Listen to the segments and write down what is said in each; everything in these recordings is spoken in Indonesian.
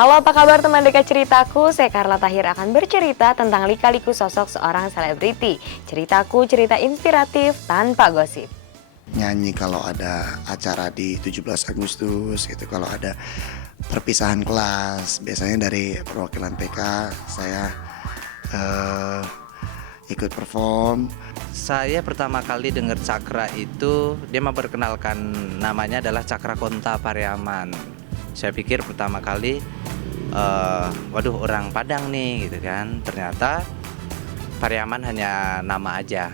Halo, apa kabar teman dekat ceritaku? Saya Carla Tahir akan bercerita tentang lika-liku sosok seorang selebriti. Ceritaku cerita inspiratif tanpa gosip. Nyanyi kalau ada acara di 17 Agustus gitu, kalau ada perpisahan kelas, biasanya dari perwakilan TK saya ikut perform. Saya pertama kali dengar Cakra itu dia memperkenalkan namanya adalah Cakra Konta Pariaman. Saya pikir pertama kali waduh orang Padang nih gitu kan. Ternyata Pariaman hanya nama aja.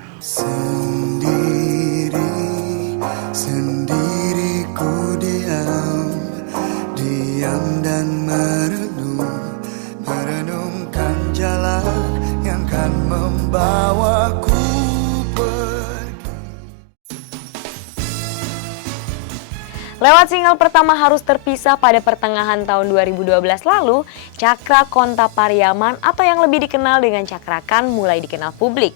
Sendiri ku diam dan merenungkan jalan yang kan membawaku pergi. Lewat single pertama Harus Terpisah pada pertengahan tahun 2012 lalu, Cakra Konta Pariaman atau yang lebih dikenal dengan Cakrakan mulai dikenal publik.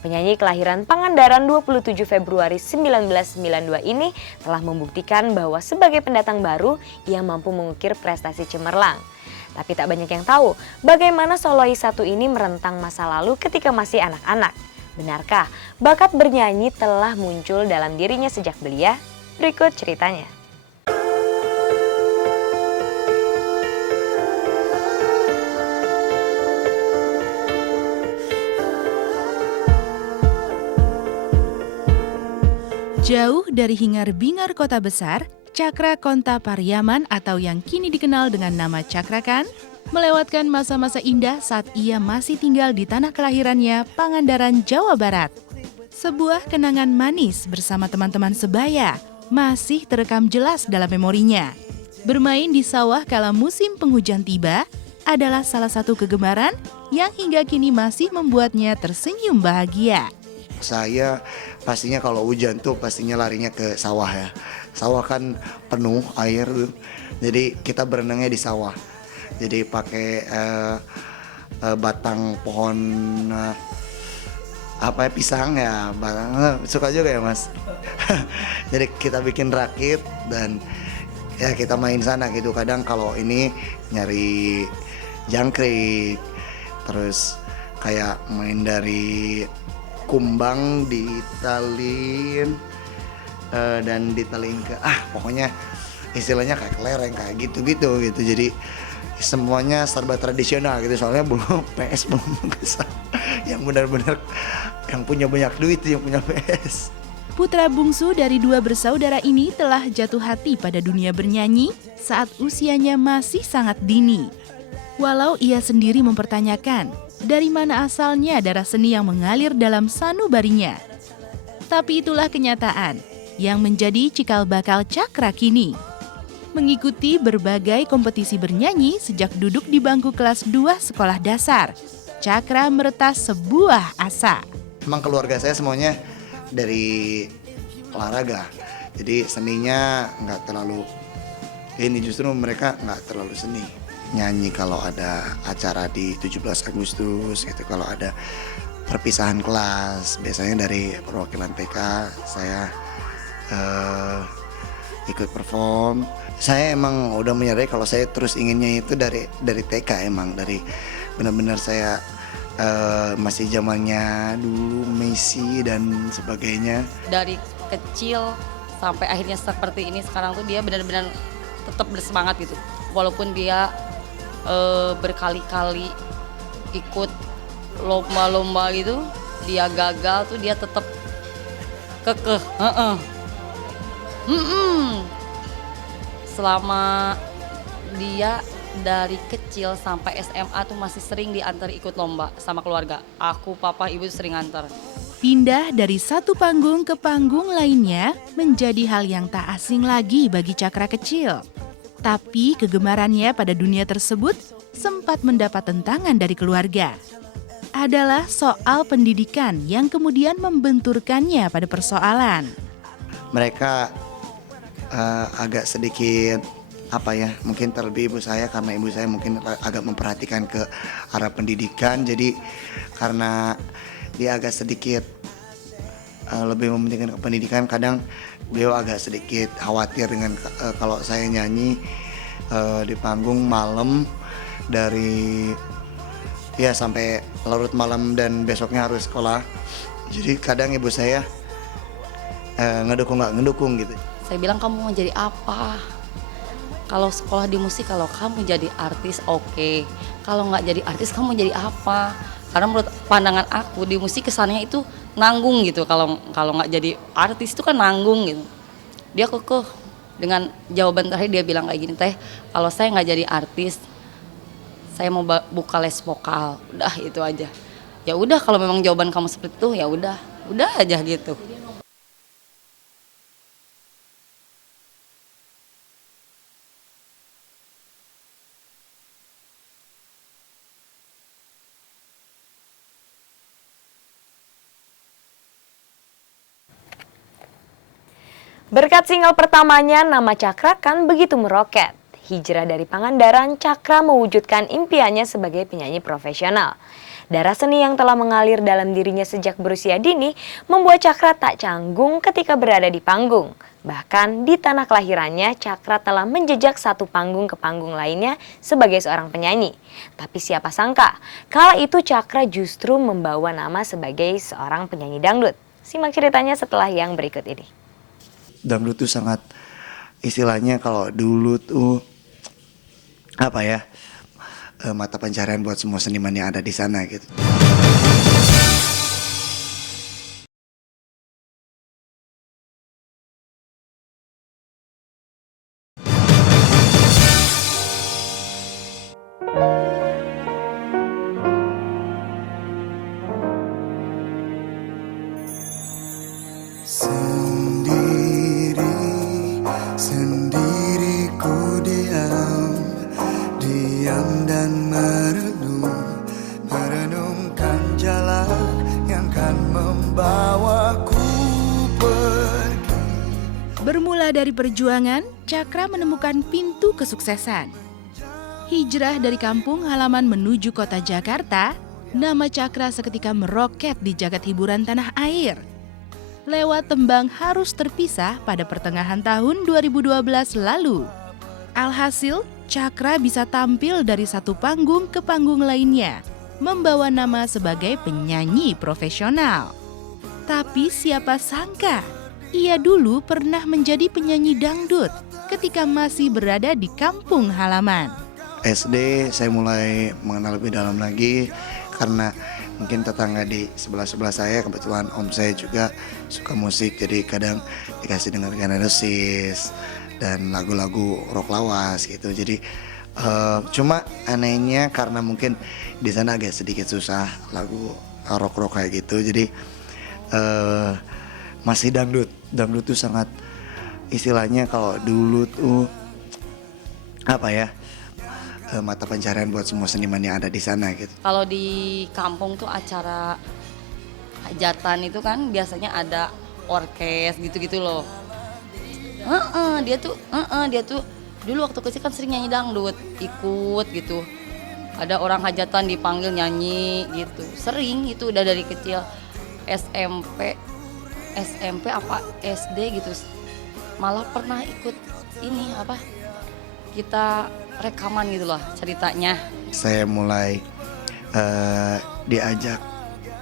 Penyanyi kelahiran Pangandaran 27 Februari 1992 ini telah membuktikan bahwa sebagai pendatang baru, ia mampu mengukir prestasi cemerlang. Tapi tak banyak yang tahu bagaimana solois satu ini merentang masa lalu ketika masih anak-anak. Benarkah bakat bernyanyi telah muncul dalam dirinya sejak belia? Berikut ceritanya. Jauh dari hingar-bingar kota besar, Cakra Konta Pariaman atau yang kini dikenal dengan nama Cakrakan, melewatkan masa-masa indah saat ia masih tinggal di tanah kelahirannya, Pangandaran, Jawa Barat. Sebuah kenangan manis bersama teman-teman sebaya masih terekam jelas dalam memorinya. Bermain di sawah kala musim penghujan tiba adalah salah satu kegemaran yang hingga kini masih membuatnya tersenyum bahagia. Saya pastinya kalau hujan tuh pastinya larinya ke sawah ya. Sawah kan penuh air tuh. Jadi kita berenangnya di sawah. Jadi pakai batang pohon pisang ya. Suka juga ya Mas. Jadi kita bikin rakit dan ya kita main sana gitu. Kadang kalau ini nyari jangkrik. Terus kayak main dari kumbang ditalin dan ditalin ke pokoknya istilahnya kayak kelereng kayak gitu. Jadi semuanya serba tradisional gitu, soalnya belum PS belum bisa yang benar-benar yang punya banyak duit yang punya PS. Putra bungsu dari dua bersaudara ini telah jatuh hati pada dunia bernyanyi saat usianya masih sangat dini. Walau ia sendiri mempertanyakan dari mana asalnya darah seni yang mengalir dalam sanubarinya. Tapi itulah kenyataan yang menjadi cikal bakal Cakra kini. Mengikuti berbagai kompetisi bernyanyi sejak duduk di bangku kelas 2 sekolah dasar, Cakra meretas sebuah asa. Emang keluarga saya semuanya dari olahraga, jadi seninya nggak terlalu, ini justru mereka nggak terlalu seni. Nyanyi kalau ada acara di 17 Agustus gitu, kalau ada perpisahan kelas, biasanya dari perwakilan TK saya ikut perform. Saya emang udah menyadari kalau saya terus inginnya itu dari TK, emang dari benar-benar saya masih zamannya dulu Messi dan sebagainya. Dari kecil sampai akhirnya seperti ini sekarang tuh dia benar-benar tetap bersemangat gitu, walaupun dia berkali-kali ikut lomba-lomba gitu, dia gagal tuh dia tetap kekeh. Selama dia dari kecil sampai SMA tuh masih sering diantar ikut lomba sama keluarga. Aku, papa, ibu sering antar. Pindah dari satu panggung ke panggung lainnya menjadi hal yang tak asing lagi bagi Cakra kecil. Tapi kegemarannya pada dunia tersebut sempat mendapat tentangan dari keluarga. Adalah soal pendidikan yang kemudian membenturkannya pada persoalan. Mereka agak sedikit mungkin terlebih ibu saya, karena ibu saya mungkin agak memperhatikan ke arah pendidikan. Jadi karena dia agak sedikit lebih mementingkan ke pendidikan, kadang beliau agak sedikit khawatir dengan kalau saya nyanyi di panggung malam dari ya sampai larut malam dan besoknya harus sekolah. Jadi kadang ibu saya ngedukung nggak ngedukung gitu. Saya bilang, kamu mau jadi apa? Kalau sekolah di musik, kalau kamu jadi artis oke. Kalau nggak jadi artis, kamu jadi apa? Karena menurut pandangan aku di musik kesannya itu nanggung gitu. Kalau nggak jadi artis itu kan nanggung gitu. Dia kekeh dengan jawaban terakhir, dia bilang kayak gini, teh, kalau saya nggak jadi artis, saya mau buka les vokal. Udah itu aja. Ya udah, kalau memang jawaban kamu seperti itu, ya udah aja gitu. Berkat single pertamanya, nama Cakrakan begitu meroket. Hijrah dari Pangandaran, Cakra mewujudkan impiannya sebagai penyanyi profesional. Darah seni yang telah mengalir dalam dirinya sejak berusia dini membuat Cakra tak canggung ketika berada di panggung. Bahkan di tanah kelahirannya, Cakra telah menjejak satu panggung ke panggung lainnya sebagai seorang penyanyi. Tapi siapa sangka, kala itu Cakra justru membawa nama sebagai seorang penyanyi dangdut. Simak ceritanya setelah yang berikut ini. Dangdut tuh sangat, istilahnya kalau dulu tuh apa ya, mata pencarian buat semua seniman yang ada di sana gitu. Sendiri ku diam dan merenungkan jalan yang kan membawaku pergi. Bermula dari perjuangan, Cakra menemukan pintu kesuksesan. Hijrah dari kampung halaman menuju kota Jakarta, nama Cakra seketika meroket di jagat hiburan tanah air. Lewat tembang Harus Terpisah pada pertengahan tahun 2012 lalu. Alhasil, Cakra bisa tampil dari satu panggung ke panggung lainnya, membawa nama sebagai penyanyi profesional. Tapi siapa sangka, ia dulu pernah menjadi penyanyi dangdut ketika masih berada di kampung halaman. SD saya mulai mengenal lebih dalam lagi karena mungkin tetangga di sebelah saya, kebetulan om saya juga suka musik, jadi kadang dikasih dengar Genesis dan lagu-lagu rock lawas gitu. Jadi cuma anehnya karena mungkin di sana agak sedikit susah lagu rock kayak gitu, jadi masih dangdut tuh sangat, istilahnya kalau dulu tuh apa ya, mata pencarian buat semua seniman yang ada di sana gitu. Kalau di kampung tuh acara hajatan itu kan biasanya ada orkes gitu-gitu loh. Dia tuh dulu waktu kecil kan sering nyanyi dangdut, ikut gitu. Ada orang hajatan dipanggil nyanyi gitu. Sering itu udah dari kecil. SMP apa SD gitu. Malah pernah ikut ini apa? Kita rekaman gitu loh ceritanya. Saya mulai diajak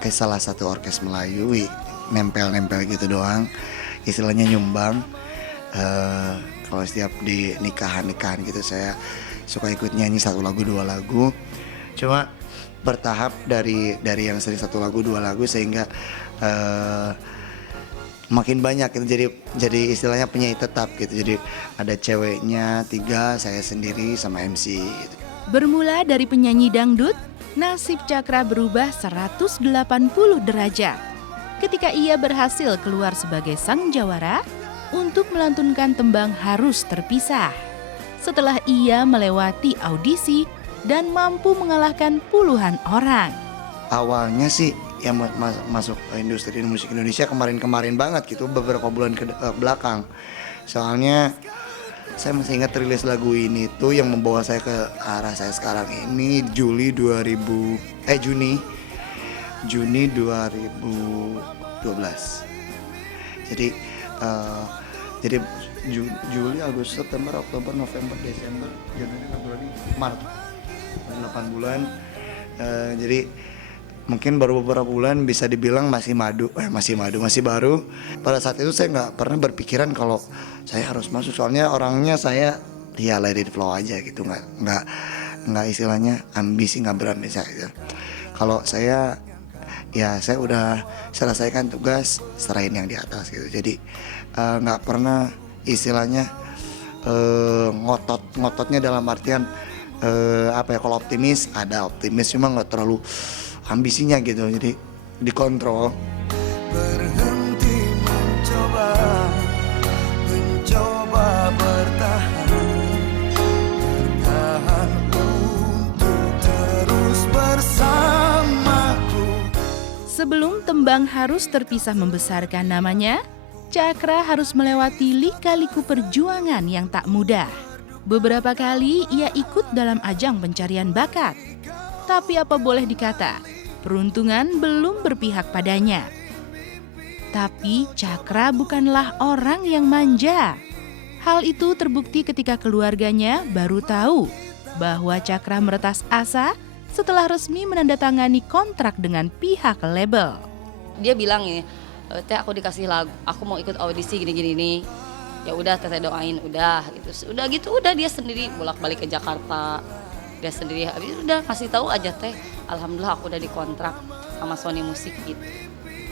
ke salah satu orkes Melayu, nempel-nempel gitu doang, istilahnya nyumbang. Kalau setiap di nikahan gitu saya suka ikut nyanyi satu lagu dua lagu, cuma bertahap dari yang sering satu lagu dua lagu sehingga makin banyak gitu, jadi istilahnya penyanyi tetap gitu. Jadi ada ceweknya 3, saya sendiri sama MC gitu. Bermula dari penyanyi dangdut, nasib Cakra berubah 180 derajat ketika ia berhasil keluar sebagai sang jawara untuk melantunkan tembang Harus Terpisah. Setelah ia melewati audisi dan mampu mengalahkan puluhan orang. Awalnya sih yang masuk industri musik Indonesia kemarin banget gitu, beberapa bulan ke belakang. Soalnya saya masih ingat rilis lagu ini tuh yang membawa saya ke arah saya sekarang ini Juni 2012. Jadi Juli, Agustus, September, Oktober, November, Desember, Januari, Februari, Maret. 8 bulan. Jadi mungkin baru beberapa bulan bisa dibilang masih baru. Pada saat itu saya nggak pernah berpikiran kalau saya harus masuk, soalnya orangnya saya ya let it flow aja gitu, nggak istilahnya ambisi, nggak berambisi gitu. Kalau saya ya saya udah selesaikan tugas, serahin yang di atas gitu. Jadi nggak pernah istilahnya ngototnya dalam artian kalau optimis cuma nggak terlalu ambisinya gitu, jadi dikontrol. Berhenti mencoba bertahan untuk terus bersamaku. Sebelum Tembang Harus Terpisah membesarkan namanya, Cakra harus melewati lika-liku perjuangan yang tak mudah. Beberapa kali ia ikut dalam ajang pencarian bakat. Tapi apa boleh dikata, peruntungan belum berpihak padanya. Tapi Cakra bukanlah orang yang manja. Hal itu terbukti ketika keluarganya baru tahu bahwa Cakra meretas asa setelah resmi menandatangani kontrak dengan pihak label. Dia bilang ini, teh aku dikasih lagu, aku mau ikut audisi gini-gini nih. Ya udah teteh doain, udah gitu dia sendiri bolak-balik ke Jakarta, dia sendiri habis udah kasih tahu aja teh, alhamdulillah aku udah dikontrak sama Sony Music gitu.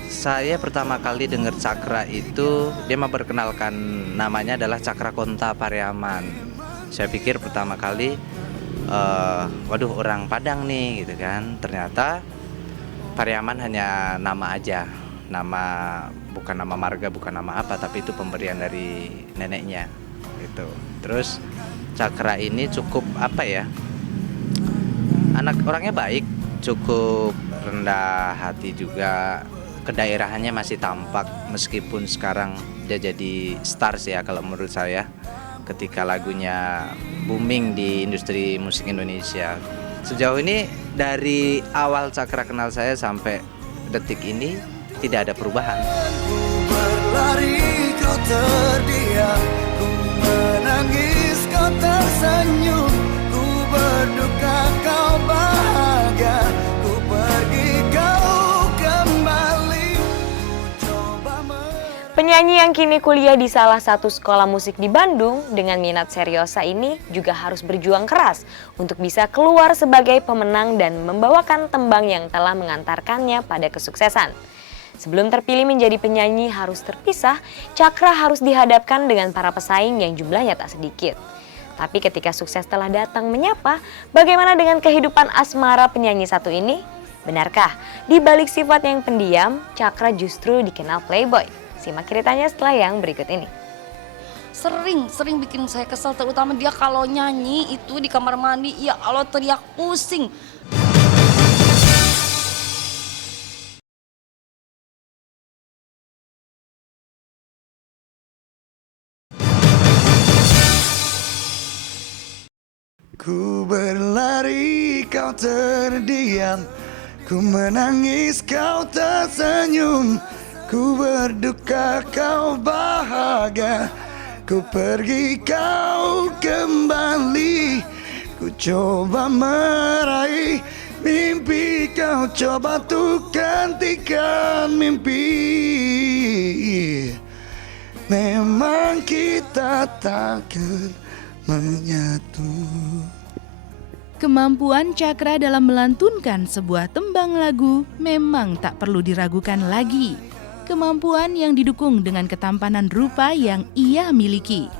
Saya pertama kali dengar Cakra itu dia memperkenalkan namanya adalah Cakra Konta Pariaman. Saya pikir pertama kali waduh orang Padang nih gitu kan, ternyata Pariaman hanya nama aja, bukan nama marga, bukan nama apa, tapi itu pemberian dari neneknya gitu. Terus Cakra ini cukup anak orangnya baik, cukup rendah hati juga, kedaerahannya masih tampak meskipun sekarang dia jadi stars ya kalau menurut saya, ketika lagunya booming di industri musik Indonesia. Sejauh ini dari awal Cakra kenal saya sampai detik ini tidak ada perubahan. Ku berlari, kau terdiam, ku menangis, kau tersenyum, ku berduka, kau bahagia, ku pergi, kau kembali, ku coba Penyanyi yang kini kuliah di salah satu sekolah musik di Bandung dengan minat seriosa ini juga harus berjuang keras untuk bisa keluar sebagai pemenang dan membawakan tembang yang telah mengantarkannya pada kesuksesan. Sebelum terpilih menjadi penyanyi harus terpisah, Cakra harus dihadapkan dengan para pesaing yang jumlahnya tak sedikit. Tapi ketika sukses telah datang menyapa, bagaimana dengan kehidupan asmara penyanyi satu ini? Benarkah di balik sifat yang pendiam, Cakra justru dikenal playboy? Simak ceritanya setelah yang berikut ini. Sering bikin saya kesel, terutama dia kalau nyanyi itu di kamar mandi, ya Allah teriak pusing. Ku berlari, kau terdiam, ku menangis, kau tersenyum, ku berduka, kau bahagia, ku pergi, kau kembali, ku coba meraih mimpi, kau coba untuk gantikan mimpi. Memang kita takkan menyatu. Kemampuan Cakra dalam melantunkan sebuah tembang lagu memang tak perlu diragukan lagi. Kemampuan yang didukung dengan ketampanan rupa yang ia miliki.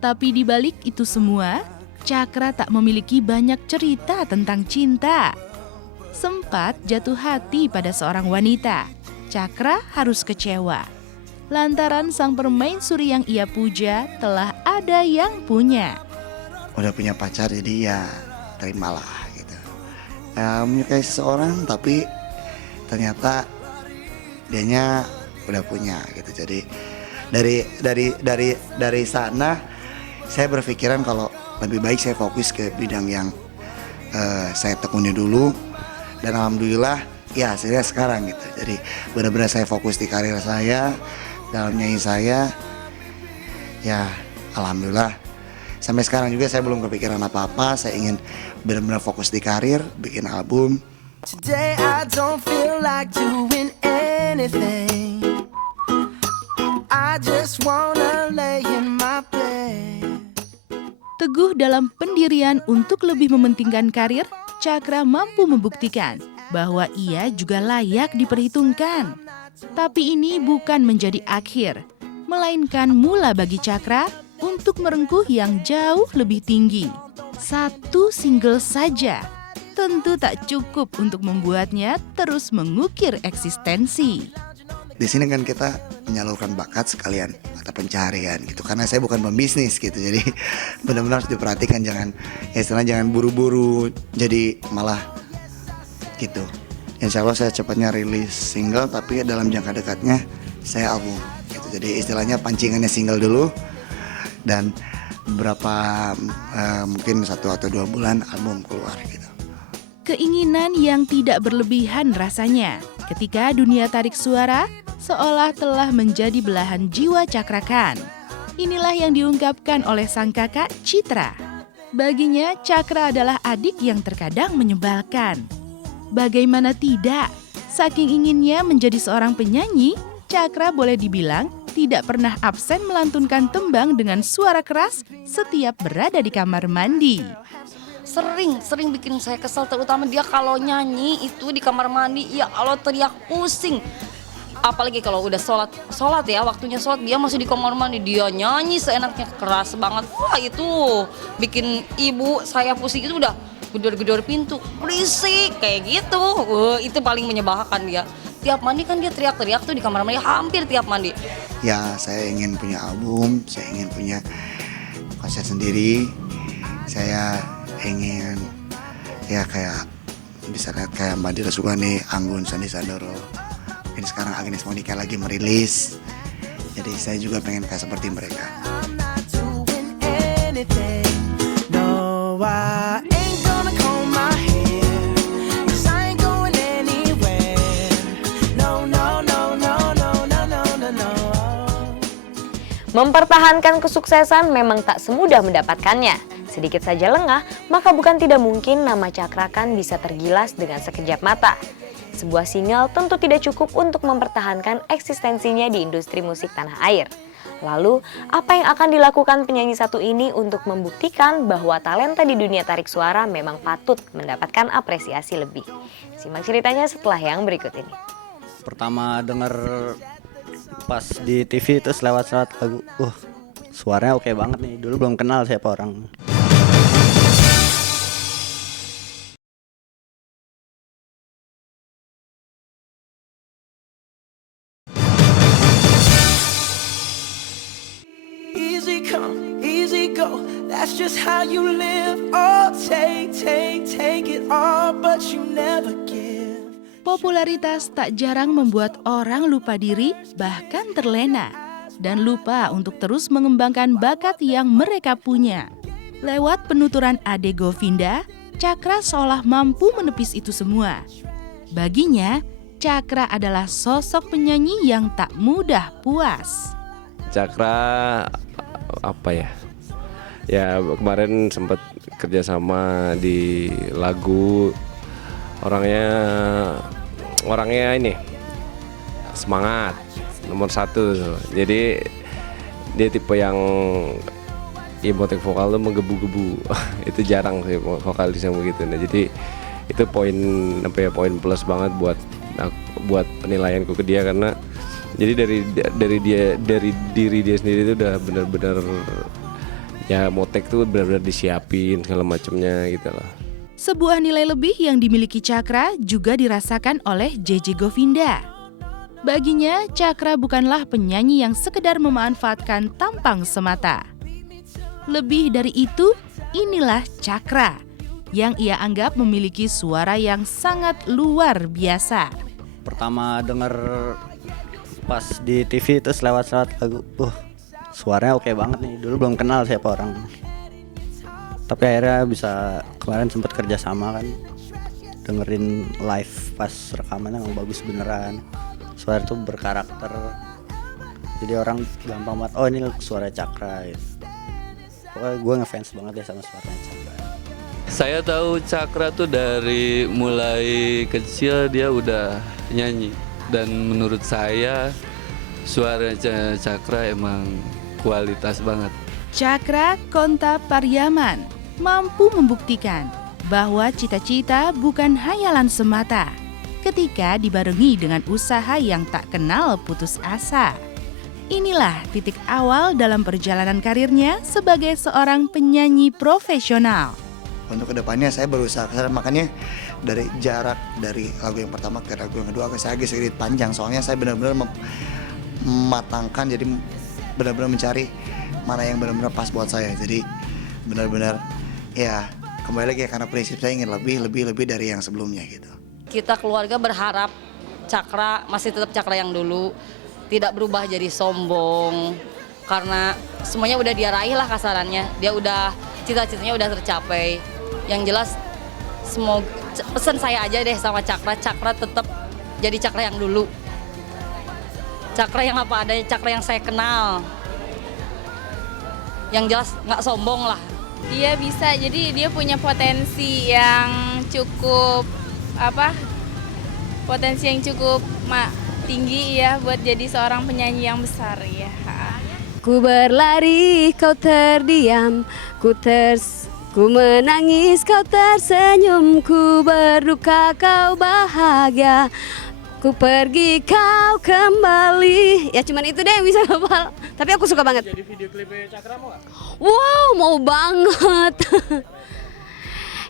Tapi di balik itu semua, Cakra tak memiliki banyak cerita tentang cinta. Sempat jatuh hati pada seorang wanita, Cakra harus kecewa. Lantaran sang permaisuri yang ia puja telah ada yang punya. Udah punya pacar, jadi ya terimalah gitu. Menyukai seseorang tapi ternyata dianya udah punya gitu. Jadi dari sana saya berpikiran kalau lebih baik saya fokus ke bidang yang saya tekuni dulu, dan alhamdulillah ya hasilnya sekarang gitu. Jadi benar-benar saya fokus di karir saya, dalam nyanyi saya, ya alhamdulillah sampai sekarang juga saya belum kepikiran apa-apa. Saya ingin benar-benar fokus di karir, bikin album. Today I don't feel like doing anything. I just wanna lay in my bed. Teguh dalam pendirian untuk lebih mementingkan karir, Cakra mampu membuktikan bahwa ia juga layak diperhitungkan. Tapi ini bukan menjadi akhir, melainkan mula bagi Cakra untuk merengkuh yang jauh lebih tinggi. Satu single saja tentu tak cukup untuk membuatnya terus mengukir eksistensi. Di sini kan kita menyalurkan bakat sekalian mata pencaharian gitu, karena saya bukan pembisnis gitu, jadi benar-benar harus diperhatikan, jangan istilahnya jangan buru-buru jadi malah gitu. Insya Allah saya cepatnya rilis single, tapi dalam jangka dekatnya saya album gitu. Jadi istilahnya pancingannya single dulu, dan beberapa mungkin 1 atau 2 bulan album keluar gitu. Keinginan yang tidak berlebihan rasanya ketika dunia tarik suara seolah telah menjadi belahan jiwa Cakrakan. Inilah yang diungkapkan oleh sang kakak Citra. Baginya Cakra adalah adik yang terkadang menyebalkan. Bagaimana tidak, saking inginnya menjadi seorang penyanyi, Cakra boleh dibilang tidak pernah absen melantunkan tembang dengan suara keras setiap berada di kamar mandi. Sering bikin saya kesel, terutama dia kalau nyanyi itu di kamar mandi, ya Allah teriak pusing. Apalagi kalau udah sholat ya, waktunya sholat dia masih di kamar mandi, dia nyanyi seenaknya keras banget. Wah itu bikin ibu saya pusing, itu udah gedor-gedor pintu, berisik kayak gitu. Itu paling menyebalkan dia. Tiap mandi kan dia teriak-teriak tuh di kamar mandi, hampir tiap mandi. Ya saya ingin punya album, saya ingin punya konser sendiri. Saya ingin ya kayak bisa lihat kayak Mbak Dira Sugandi, Anggun, Sandi Sandoro. Mungkin sekarang Agnes Monica lagi merilis. Jadi saya juga pengen kayak seperti mereka. I'm not doing anything. No, I ain't gonna comb my hair, 'cause I ain't going anywhere. No, no, no, no, no, no, no, no, no. Mempertahankan kesuksesan memang tak semudah mendapatkannya. Sedikit saja lengah, maka bukan tidak mungkin nama Cakrakan bisa tergilas dengan sekejap mata. Sebuah single tentu tidak cukup untuk mempertahankan eksistensinya di industri musik tanah air. Lalu, apa yang akan dilakukan penyanyi satu ini untuk membuktikan bahwa talenta di dunia tarik suara memang patut mendapatkan apresiasi lebih? Simak ceritanya setelah yang berikut ini. Pertama denger pas di TV terus lewat lagu, suaranya oke banget nih. Dulu belum kenal siapa orang. Easy come, easy go. That's just how you live. Oh, take it all, but you never give. Popularitas tak jarang membuat orang lupa diri, bahkan terlena, dan lupa untuk terus mengembangkan bakat yang mereka punya. Lewat penuturan Ade Govinda, Cakra seolah mampu menepis itu semua. Baginya, Cakra adalah sosok penyanyi yang tak mudah puas. Cakra apa ya? Ya kemarin sempat kerjasama di lagu. Orangnya ini semangat nomor 1. Jadi dia tipe yang motif vokal tuh menggebu-gebu. Itu jarang sih vokalis yang begitu. Nah, jadi itu poin plus banget buat penilaianku ke dia, karena jadi dari diri dia sendiri itu udah benar-benar ya motek tuh benar-benar disiapin segala macamnya gitu lah. Sebuah nilai lebih yang dimiliki Cakra juga dirasakan oleh JJ Govinda. Baginya, Cakra bukanlah penyanyi yang sekedar memanfaatkan tampang semata. Lebih dari itu, inilah Cakra yang ia anggap memiliki suara yang sangat luar biasa. Pertama denger pas di TV terus lewat lagu, suaranya oke banget nih. Dulu belum kenal siapa orang. Tapi akhirnya bisa kemarin sempat kerja sama kan, dengerin live pas rekamannya emang bagus beneran. Suara itu berkarakter, jadi orang gampang banget, ini suara Cakra gitu. pokoknya gue ngefans banget ya sama suaranya Cakra. Saya tahu Cakra tuh dari mulai kecil dia udah nyanyi, dan menurut saya suara Cakra emang kualitas banget. Cakra Konta Pariaman mampu membuktikan bahwa cita-cita bukan hayalan semata ketika dibarengi dengan usaha yang tak kenal putus asa. Inilah titik awal dalam perjalanan karirnya sebagai seorang penyanyi profesional. Untuk kedepannya saya berusaha, makanya dari jarak dari lagu yang pertama ke lagu yang kedua saya agak sedikit panjang, soalnya saya benar-benar mematangkan, jadi benar-benar mencari mana yang benar-benar pas buat saya. Jadi benar-benar ya kembali lagi ya, karena prinsip saya ingin lebih dari yang sebelumnya gitu. Kita keluarga berharap Cakra masih tetap Cakra yang dulu, tidak berubah jadi sombong, karena semuanya udah dia raih lah kasarannya. Dia udah, cita-citanya udah tercapai. Yang jelas semoga, pesan saya aja deh sama Cakra tetap jadi Cakra yang dulu. Cakra yang apa adanya, Cakra yang saya kenal. Yang jelas nggak sombong lah. Dia bisa, jadi dia punya potensi yang cukup potensi yang cukup tinggi ya buat jadi seorang penyanyi yang besar ya. Ku berlari, kau terdiam, ku menangis, kau tersenyum, ku berduka, kau bahagia. Ku pergi, kau kembali. Ya cuman itu deh yang bisa hafal. Tapi aku suka banget. Jadi video klipnya Cakra mau gak? Wow, mau banget.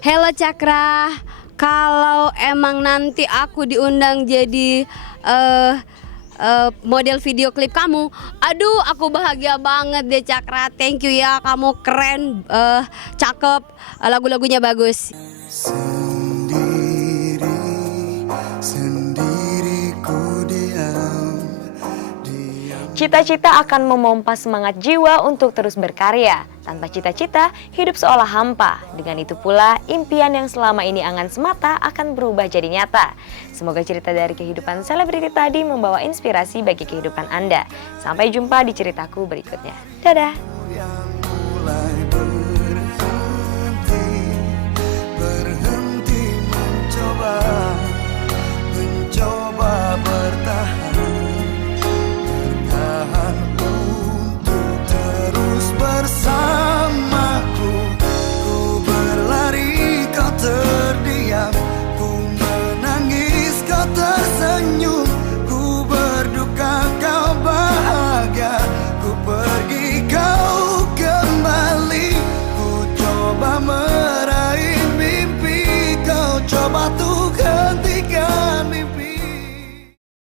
Hello Cakra, kalau emang nanti aku diundang jadi model video klip kamu, aduh aku bahagia banget deh Cakra. Thank you ya, kamu keren, cakep, lagu-lagunya bagus. Cita-cita akan memompa semangat jiwa untuk terus berkarya. Tanpa cita-cita, hidup seolah hampa. Dengan itu pula, impian yang selama ini angan semata akan berubah jadi nyata. Semoga cerita dari kehidupan selebriti tadi membawa inspirasi bagi kehidupan Anda. Sampai jumpa di ceritaku berikutnya. Dadah!